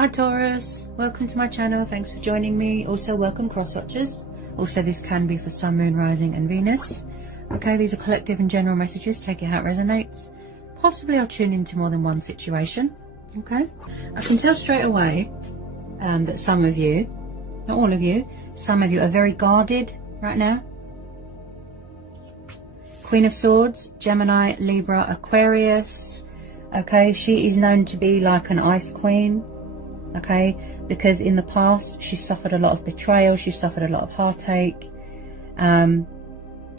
Hi Taurus, welcome to my channel. Thanks for joining me. Also welcome cross watchers. Also this can be for Sun, Moon, Rising and Venus. Okay, these are collective and general messages. Take it how it resonates. Possibly I'll tune into more than one situation. Okay, I can tell straight away that some of you, not all of you, some of you are very guarded right now. Queen of Swords, Gemini, Libra, Aquarius. Okay, she is known to be like an ice queen. Okay, because in the past she suffered a lot of betrayal, she suffered a lot of heartache, and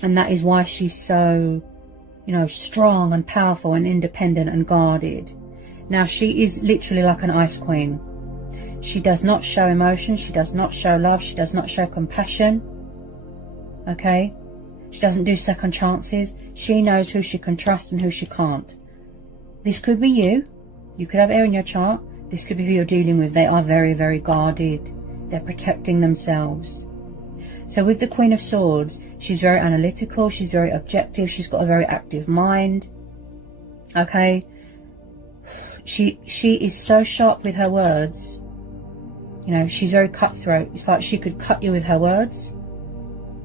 that is why she's so, you know, strong and powerful and independent and guarded. Now she is literally like an ice queen. She does not show emotion, she does not show love, she does not show compassion. Okay, she doesn't do second chances. She knows who she can trust and who she can't. This could be you. You could have air in your chart. This could be who you're dealing with. They are very, very guarded. They're protecting themselves. So with the Queen of Swords, she's very analytical. She's very objective. She's got a very active mind. Okay. She is so sharp with her words. You know, she's very cutthroat. It's like she could cut you with her words.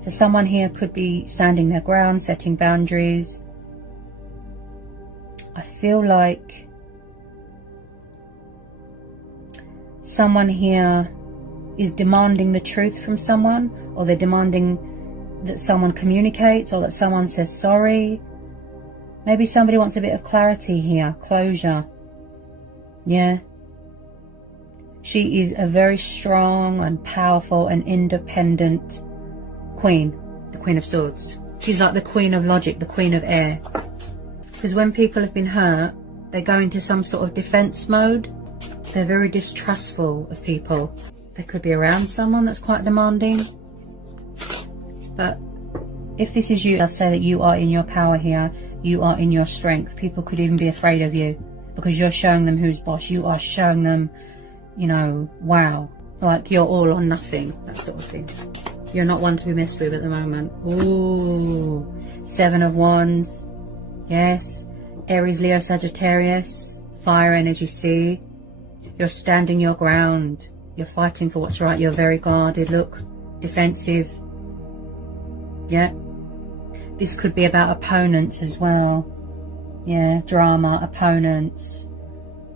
So someone here could be standing their ground, setting boundaries. I feel like someone here is demanding the truth from someone, or they're demanding that someone communicates, or that someone says sorry. Maybe somebody wants a bit of clarity here, closure. Yeah. She is a very strong and powerful and independent queen, the Queen of Swords. She's like the queen of logic, the queen of air. Because when people have been hurt, they go into some sort of defense mode. They're very distrustful of people. They could be around someone that's quite demanding. But if this is you, I'll say that you are in your power here. You are in your strength. People could even be afraid of you because you're showing them who's boss. You are showing them, you know, wow. Like you're all or nothing, that sort of thing. You're not one to be messed with at the moment. Ooh, 7 of Wands. Yes. Aries, Leo, Sagittarius. Fire energy, sea. You're standing your ground. You're fighting for what's right. You're very guarded. Look, defensive. Yeah. This could be about opponents as well. Yeah, drama, opponents.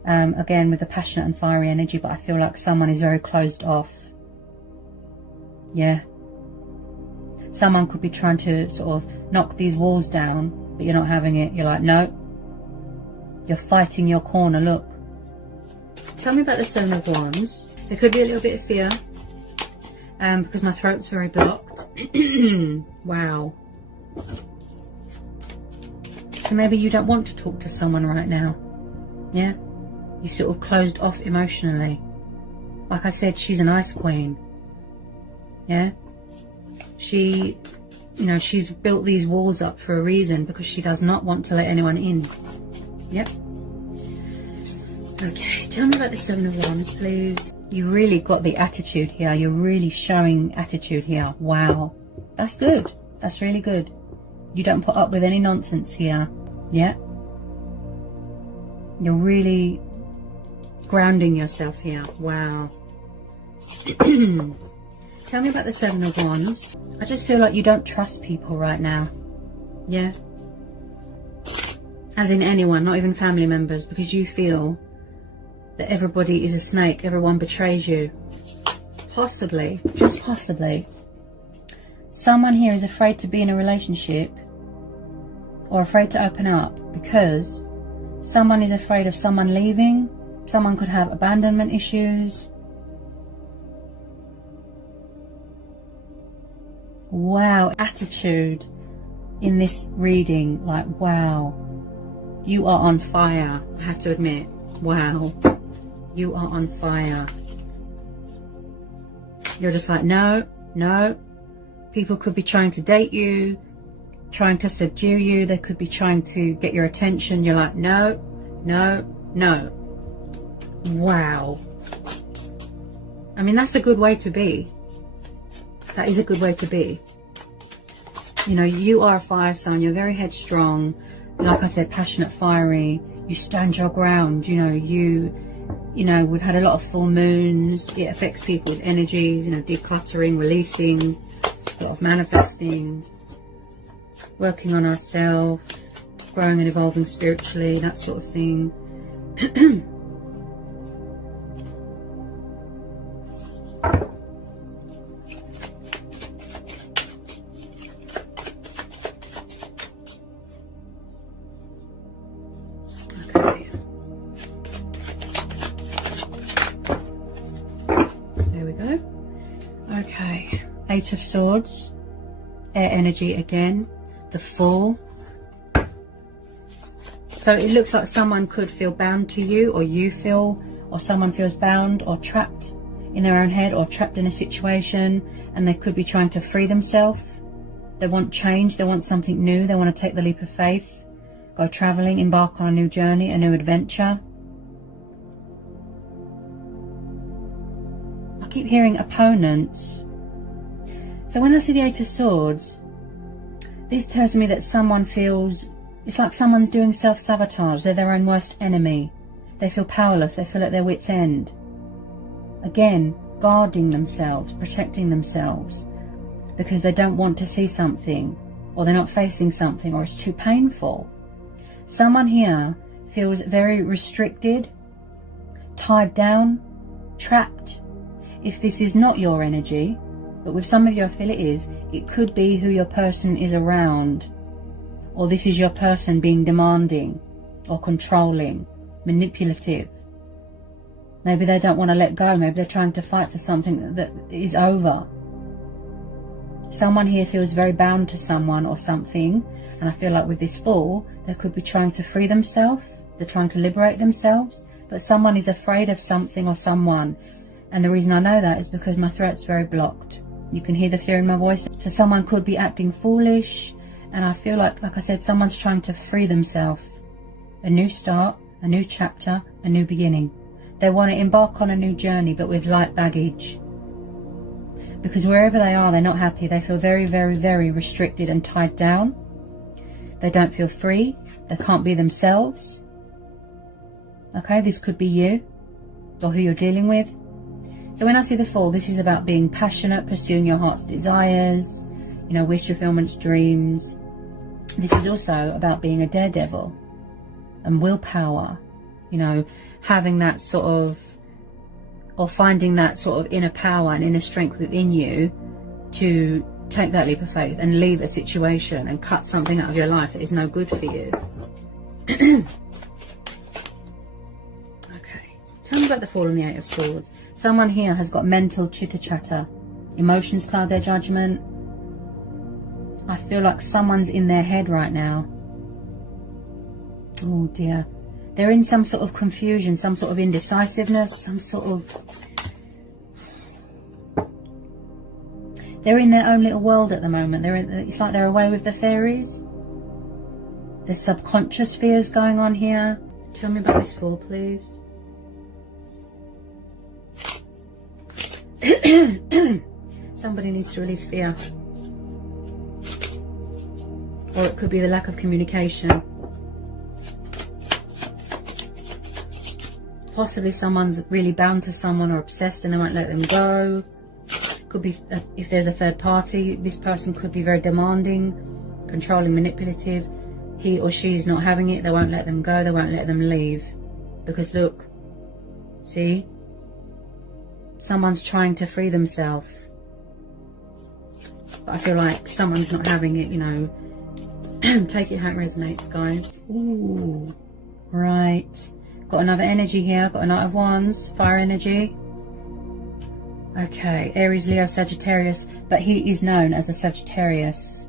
Again, with the passionate and fiery energy, but I feel like someone is very closed off. Yeah. Someone could be trying to sort of knock these walls down, but you're not having it. You're like, no. You're fighting your corner. Look. Tell me about the 7 of Wands. There could be a little bit of fear, because my throat's very blocked. Wow. So maybe you don't want to talk to someone right now. Yeah? You sort of closed off emotionally. Like I said, she's an ice queen. Yeah? She, you know, she's built these walls up for a reason, because she does not want to let anyone in. Yep. Okay, tell me about the 7 of Wands, please. You really got the attitude here. You're really showing attitude here. Wow. That's good. That's really good. You don't put up with any nonsense here. Yeah. You're really grounding yourself here. Wow. Tell me about the 7 of Wands. I just feel like you don't trust people right now. Yeah. As in anyone, not even family members, because you feel that everybody is a snake, everyone betrays you. Possibly, just possibly, someone here is afraid to be in a relationship or afraid to open up because someone is afraid of someone leaving. Someone could have abandonment issues. Wow, attitude in this reading, like wow, you are on fire, I have to admit. Wow. You are on fire. You're just like, no, no. People could be trying to date you, trying to subdue you. They could be trying to get your attention. You're like, no, no, no. Wow. I mean, that's a good way to be. That is a good way to be. You know, you are a fire sign. You're very headstrong. Like I said, passionate, fiery. You stand your ground. You know, you you know, we've had a lot of full moons. It affects people's energies, you know, decluttering, releasing, a lot of manifesting, working on ourselves, growing and evolving spiritually, that sort of thing. Okay, Eight of Swords, air energy again, the Fool. So it looks like someone could feel bound to you, or you feel, or someone feels bound or trapped in their own head, or trapped in a situation, and they could be trying to free themselves. They want change, they want something new, they want to take the leap of faith, go traveling, embark on a new journey, a new adventure. I keep hearing opponents. So when I see the Eight of Swords, this tells me that someone feels, it's like someone's doing self-sabotage. They're their own worst enemy. They feel powerless. They feel at their wit's end. Again, guarding themselves, protecting themselves, because they don't want to see something, or they're not facing something, or it's too painful. Someone here feels very restricted, tied down, trapped. If this is not your energy, but with some of you I feel it is, it could be who your person is around, or this is your person being demanding or controlling, manipulative. Maybe they don't want to let go, maybe they're trying to fight for something that is over. Someone here feels very bound to someone or something, and I feel like with this Fool, they could be trying to free themselves, they're trying to liberate themselves, but someone is afraid of something or someone. And the reason I know that is because my throat's very blocked. You can hear the fear in my voice. So someone could be acting foolish. And I feel like I said, someone's trying to free themselves. A new start, a new chapter, a new beginning. They want to embark on a new journey, but with light baggage. Because wherever they are, they're not happy. They feel very, very, very restricted and tied down. They don't feel free. They can't be themselves. Okay, this could be you, or who you're dealing with. So when I see the Fool, this is about being passionate, pursuing your heart's desires, you know, wish fulfillments, dreams. This is also about being a daredevil and willpower, you know, having that sort of, or finding that sort of inner power and inner strength within you to take that leap of faith and leave a situation and cut something out of your life that is no good for you. Okay, tell me about the Fool and the Eight of Swords. Someone here has got mental chitter-chatter. Emotions cloud their judgment. I feel like someone's in their head right now. Oh dear. They're in some sort of confusion, some sort of indecisiveness, some sort of... They're in their own little world at the moment. It's like they're away with the fairies. There's subconscious fears going on here. Tell me about this Fool, please. Somebody needs to release fear. Or it could be the lack of communication. Possibly someone's really bound to someone or obsessed and they won't let them go. Could be, if there's a third party, this person could be very demanding, controlling, manipulative. He or she is not having it. They won't let them go. They won't let them leave. Because look, see? Someone's trying to free themselves. But I feel like someone's not having it, you know. Take it how it resonates, guys. Ooh, right. Got another energy here. Got a Knight of Wands, fire energy. Okay, Aries, Leo, Sagittarius. But he is known as a Sagittarius.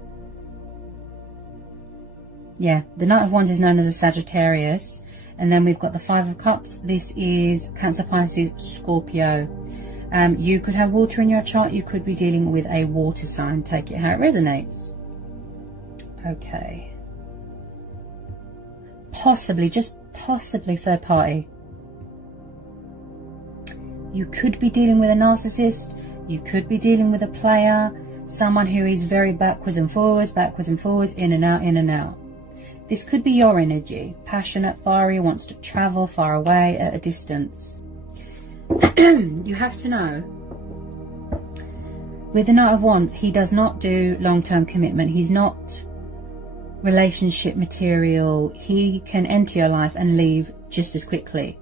Yeah, the Knight of Wands is known as a Sagittarius. And then we've got the Five of Cups. This is Cancer, Pisces, Scorpio. You could have water in your chart. You could be dealing with a water sign. Take it how it resonates. Okay. Possibly, just possibly third party. You could be dealing with a narcissist. You could be dealing with a player. Someone who is very backwards and forwards, in and out, in and out. This could be your energy. Passionate, fiery, wants to travel far away at a distance. You have to know, with the Knight of Wands, he does not do long-term commitment. He's not relationship material. He can enter your life and leave just as quickly.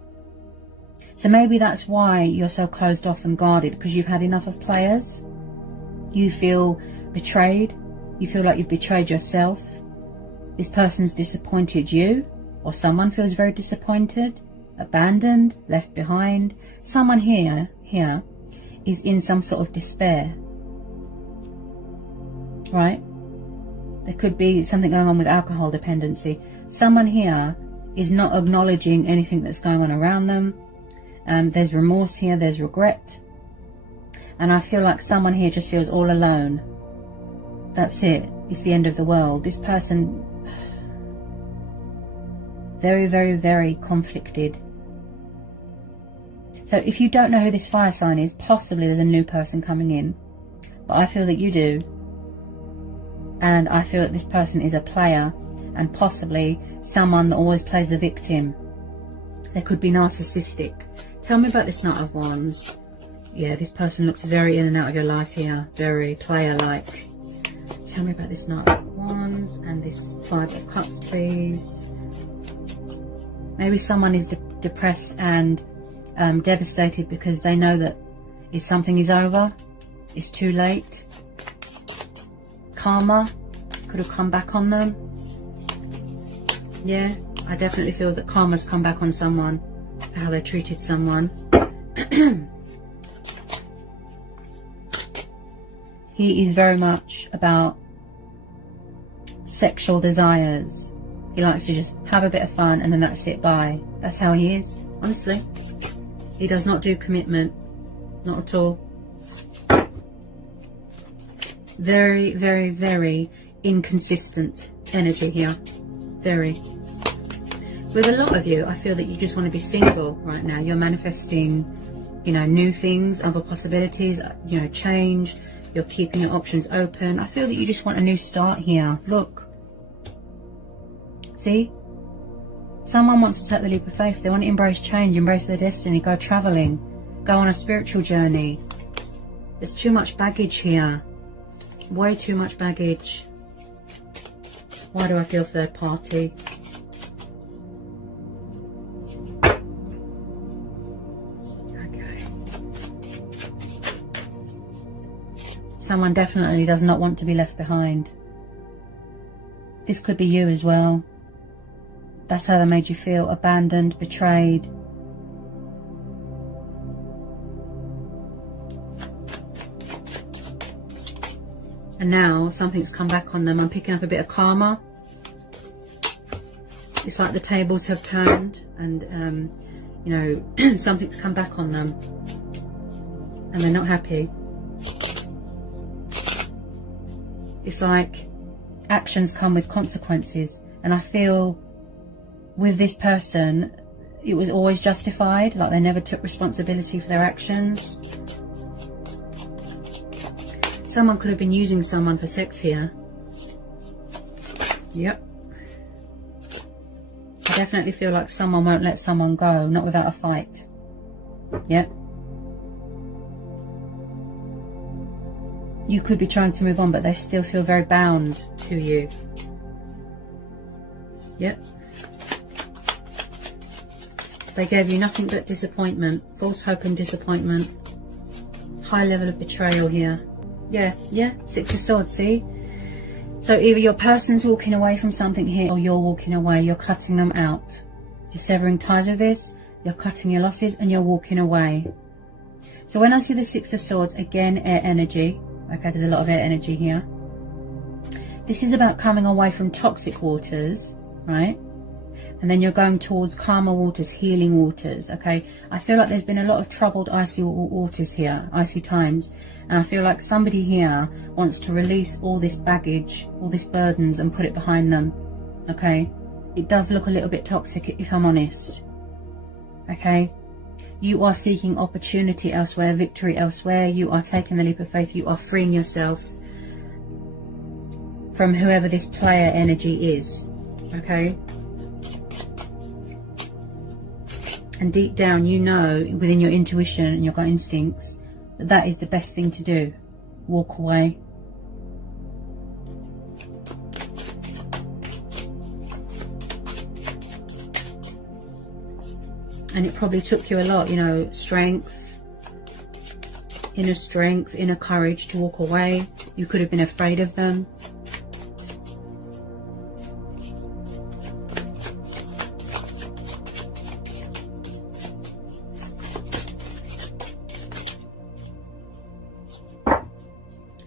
So maybe that's why you're so closed off and guarded, because you've had enough of players. You feel betrayed. You feel like you've betrayed yourself. This person's disappointed you, or someone feels very disappointed, abandoned, left behind. Someone here is in some sort of despair, right? There could be something going on with alcohol dependency. Someone here is not acknowledging anything that's going on around them. There's remorse here, there's regret. And I feel like someone here just feels all alone. That's it. It's the end of the world. This person, very, very, very conflicted. So if you don't know who this fire sign is, possibly there's a new person coming in. But I feel that you do. And I feel that this person is a player, and possibly someone that always plays the victim. They could be narcissistic. Tell me about this Knight of Wands. Yeah, this person looks very in and out of your life here. Very player-like. Tell me about this Knight of Wands and this Five of Cups, please. Maybe someone is depressed and devastated because they know that if something is over, it's too late. Karma could have come back on them. Yeah, I definitely feel that karma's come back on someone for how they treated someone. He is very much about sexual desires. He likes to just have a bit of fun and then that's it, bye. That's how he is, honestly. He does not do commitment. Not at all. Very, very, very inconsistent energy here. Very. With a lot of you, I feel that you just want to be single right now. You're manifesting, you know, new things, other possibilities, you know, change. You're keeping your options open. I feel that you just want a new start here. Look. See? Someone wants to take the leap of faith. They want to embrace change, embrace their destiny, go traveling, go on a spiritual journey. There's too much baggage here. Way too much baggage. Why do I feel third party? Okay. Someone definitely does not want to be left behind. This could be you as well. That's how they made you feel, abandoned, betrayed. And now something's come back on them. I'm picking up a bit of karma. It's like the tables have turned and, you know, something's come back on them. And they're not happy. It's like actions come with consequences. And I feel with this person, it was always justified. Like they never took responsibility for their actions. Someone could have been using someone for sex here. Yep. I definitely feel like someone won't let someone go, not without a fight. Yep. You could be trying to move on, but they still feel very bound to you. Yep. They gave you nothing but disappointment, false hope and disappointment. High level of betrayal here. Yeah, Six of Swords, see? So either your person's walking away from something here or you're walking away, you're cutting them out. You're severing ties with this, you're cutting your losses and you're walking away. So when I see the Six of Swords, again, air energy. Okay, there's a lot of air energy here. This is about coming away from toxic waters, right? And then you're going towards calmer waters, healing waters, okay? I feel like there's been a lot of troubled, icy waters here, icy times. And I feel like somebody here wants to release all this baggage, all these burdens and put it behind them, okay? It does look a little bit toxic if I'm honest, okay? You are seeking opportunity elsewhere, victory elsewhere. You are taking the leap of faith. You are freeing yourself from whoever this player energy is. Okay? And deep down, you know, within your intuition and your gut instincts, that that is the best thing to do. Walk away. And it probably took you a lot, you know, strength, inner courage to walk away. You could have been afraid of them.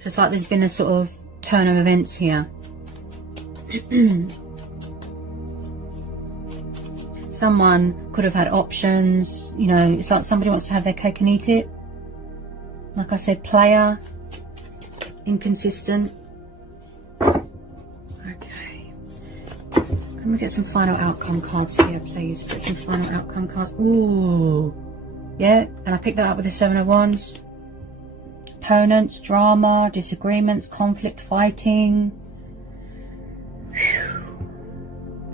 So it's like there's been a sort of turn of events here. Someone could have had options, you know, it's like somebody wants to have their cake and eat it. Like I said, player, inconsistent. Okay. Can we get some final outcome cards here, please? Get some final outcome cards. Ooh. Yeah, and I picked that up with the Seven of Wands. Opponents, drama, disagreements, conflict, fighting. Whew.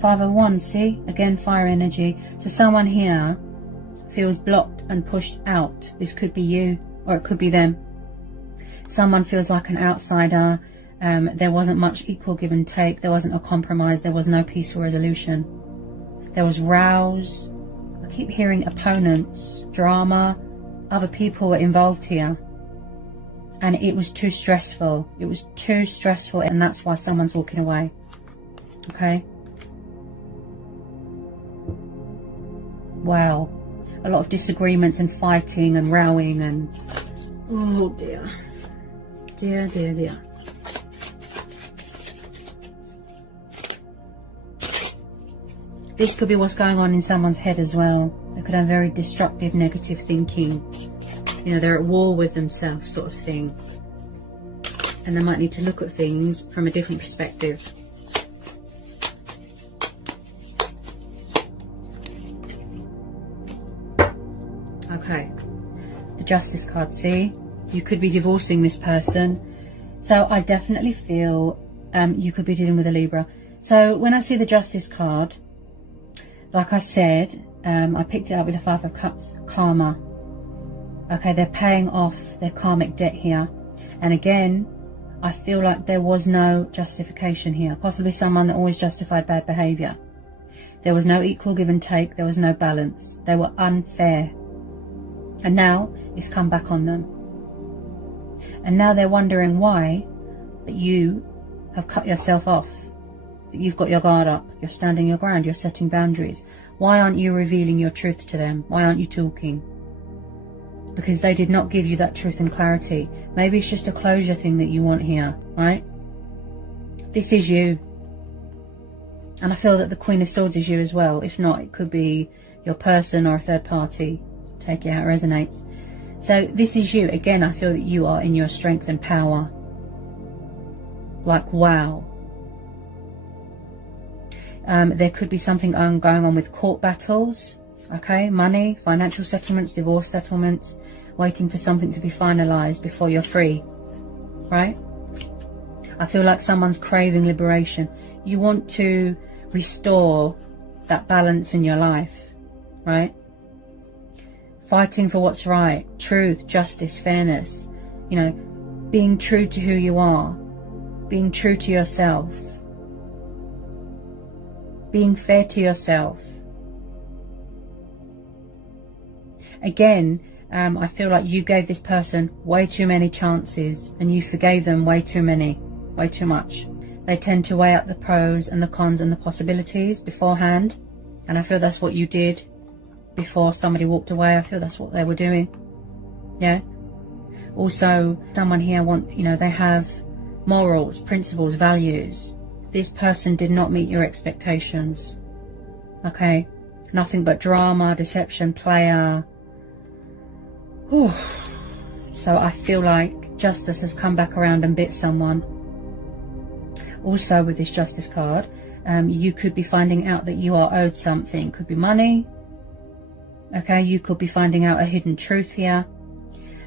Five of Wands, see? Again, fire energy. So someone here feels blocked and pushed out. This could be you, or it could be them. Someone feels like an outsider. There wasn't much equal give and take. There wasn't a compromise. There was no peaceful resolution. There was rows. I keep hearing opponents, drama. Other people were involved here. And it was too stressful. It was too stressful, and that's why someone's walking away. Okay? Wow. A lot of disagreements and fighting and rowing and... oh dear. Dear, dear, dear. This could be what's going on in someone's head as well. They could have very destructive, negative thinking. You know, they're at war with themselves, sort of thing. And they might need to look at things from a different perspective. Okay. The Justice card, see? You could be divorcing this person. So I definitely feel you could be dealing with a Libra. So when I see the Justice card, like I said, I picked it up with the Five of Cups, karma. Okay, they're paying off their karmic debt here. And again, I feel like there was no justification here. Possibly someone that always justified bad behaviour. There was no equal give and take. There was no balance. They were unfair. And now it's come back on them. And now they're wondering why that you have cut yourself off. That you've got your guard up. You're standing your ground. You're setting boundaries. Why aren't you revealing your truth to them? Why aren't you talking? Because they did not give you that truth and clarity. Maybe it's just a closure thing that you want here, right? This is you. And I feel that the Queen of Swords is you as well. If not, it could be your person or a third party. Take it how it resonates. So this is you. Again, I feel that you are in your strength and power. Like, wow. There could be something going on with court battles. Okay, money, financial settlements, divorce settlements, waiting for something to be finalized before you're free, right? I feel like someone's craving liberation. You want to restore that balance in your life, right? Fighting for what's right, truth, justice, fairness, you know, being true to who you are, being true to yourself, being fair to yourself. Again, I feel like you gave this person way too many chances and you forgave them way too much. They tend to weigh up the pros and the cons and the possibilities beforehand, and I feel that's what you did before somebody walked away. I feel that's what they were doing. Yeah. Also, someone here they have morals, principles, values. This person did not meet your expectations. Okay. Nothing but drama, deception, player. Whew. So I feel like justice has come back around and bit someone. Also with this Justice card, you could be finding out that you are owed something. Could be money. Okay, you could be finding out a hidden truth here.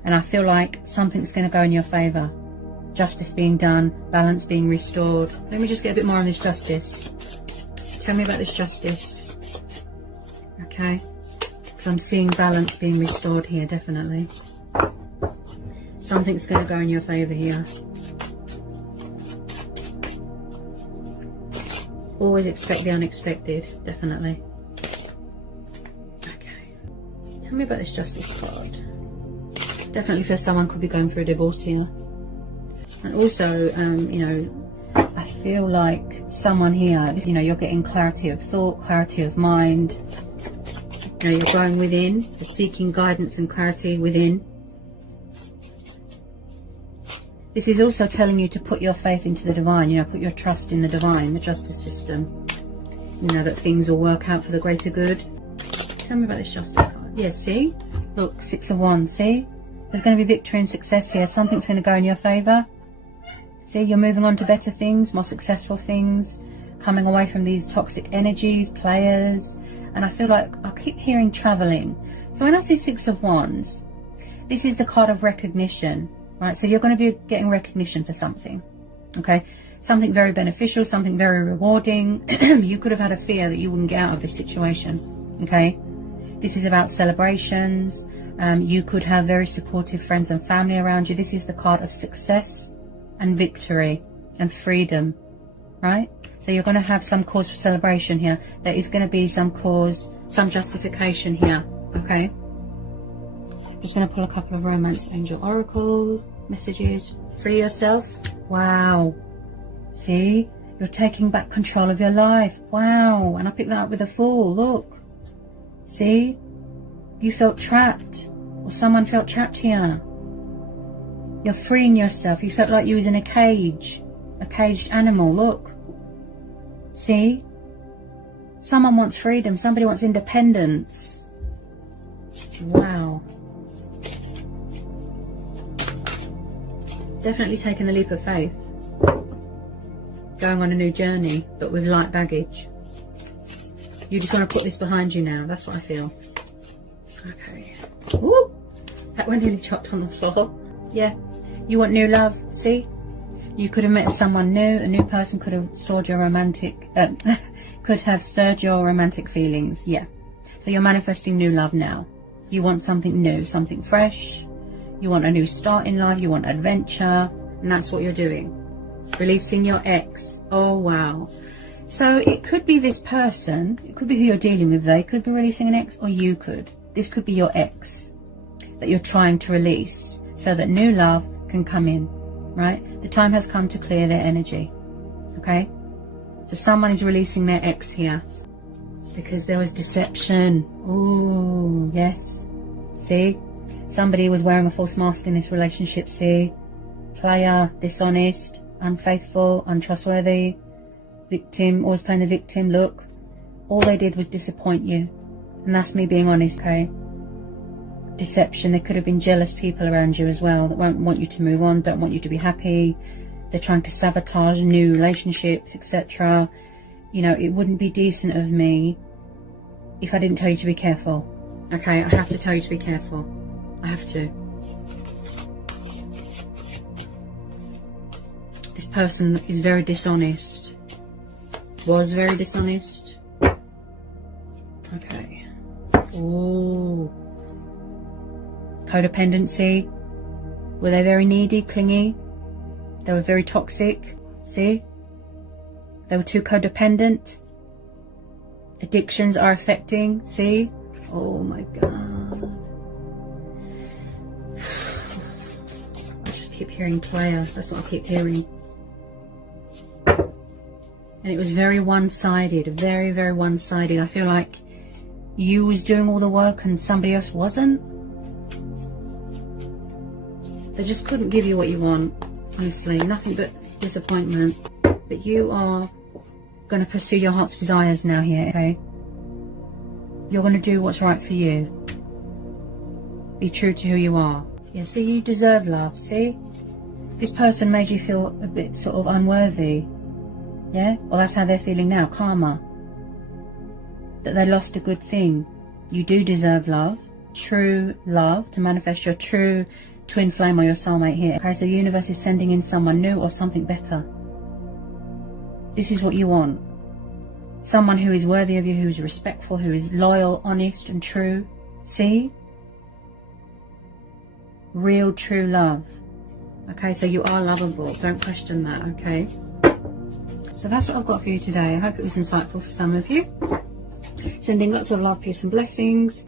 And I feel like something's going to go in your favour. Justice being done, balance being restored. Let me just get a bit more on this Justice. Tell me about this justice. Okay. Because I'm seeing balance being restored here, definitely. Something's going to go in your favour here. Always expect the unexpected, definitely. Okay. Tell me about this justice card. Definitely feel someone could be going through a divorce here. And also, you know, I feel like someone here, you know, you're getting clarity of thought, clarity of mind. You know, you're going within, you're seeking guidance and clarity within. This is also telling you to put your faith into the divine, you know, put your trust in the divine, the justice system. You know, that things will work out for the greater good. Tell me about this justice card. Yeah, see? Look, 6 of Wands, see? There's going to be victory and success here. Something's going to go in your favour. See, you're moving on to better things, more successful things, coming away from these toxic energies, players. And I feel like I keep hearing travelling. So when I see 6 of Wands, this is the card of recognition. Right, so you're going to be getting recognition for something, okay? Something very beneficial, something very rewarding. You could have had a fear that you wouldn't get out of this situation, okay? This is about celebrations. You could have very supportive friends and family around you. This is the card of success and victory and freedom, right? So you're going to have some cause for celebration here. There is going to be some cause, some justification here, okay? Just going to pull a couple of romance angel oracle messages. Free yourself. Wow. See, you're taking back control of your life. Wow. And I picked that up with a Fool. Look. See, you felt trapped, or someone felt trapped here. You're freeing yourself. You felt like you was in a cage, a caged animal. Look. See, someone wants freedom. Somebody wants independence. Wow. Definitely taking a leap of faith. Going on a new journey, but with light baggage. You just want to put this behind you now. That's what I feel. Okay. Ooh, that one nearly chopped on the floor. Yeah. You want new love, see? You could have met someone new. A new person could have stirred your romantic... could have stirred your romantic feelings. Yeah. So you're manifesting new love now. You want something new, something fresh. You want a new start in life, you want adventure, and that's what you're doing. Releasing your ex. Oh, wow. So it could be this person, it could be who you're dealing with. They could be releasing an ex, or you could. This could be your ex that you're trying to release so that new love can come in, right? The time has come to clear their energy, okay? So someone is releasing their ex here because there was deception. Ooh, yes. See? Somebody was wearing a false mask in this relationship, see? Player, dishonest, unfaithful, untrustworthy, victim, always playing the victim. Look, all they did was disappoint you. And that's me being honest, okay? Deception. There could have been jealous people around you as well that won't want you to move on, don't want you to be happy. They're trying to sabotage new relationships, etc. You know, it wouldn't be decent of me if I didn't tell you to be careful. Okay, I have to tell you to be careful. I have to. This person is very dishonest. Was very dishonest. Okay. Ooh. Codependency. Were they very needy, clingy? They were very toxic. See? They were too codependent. Addictions are affecting. See? Oh my God. I just keep hearing player. That's what I keep hearing. And it was very one-sided. Very, very one-sided. I feel like you was doing all the work and somebody else wasn't. They just couldn't give you what you want. Honestly, nothing but disappointment. But you are going to pursue your heart's desires now here, okay? You're going to do what's right for you. Be true to who you are. Yeah, see, you deserve love, see? This person made you feel a bit sort of unworthy. Yeah? Well, that's how they're feeling now. Karma. That they lost a good thing. You do deserve love. True love. To manifest your true twin flame or your soulmate here. Okay, so the universe is sending in someone new or something better. This is what you want. Someone who is worthy of you, who is respectful, who is loyal, honest and true. See? Real, true love. Okay, so you are lovable. Don't question that, okay? So that's what I've got for you today. I hope it was insightful for some of you. Sending lots of love, peace and blessings.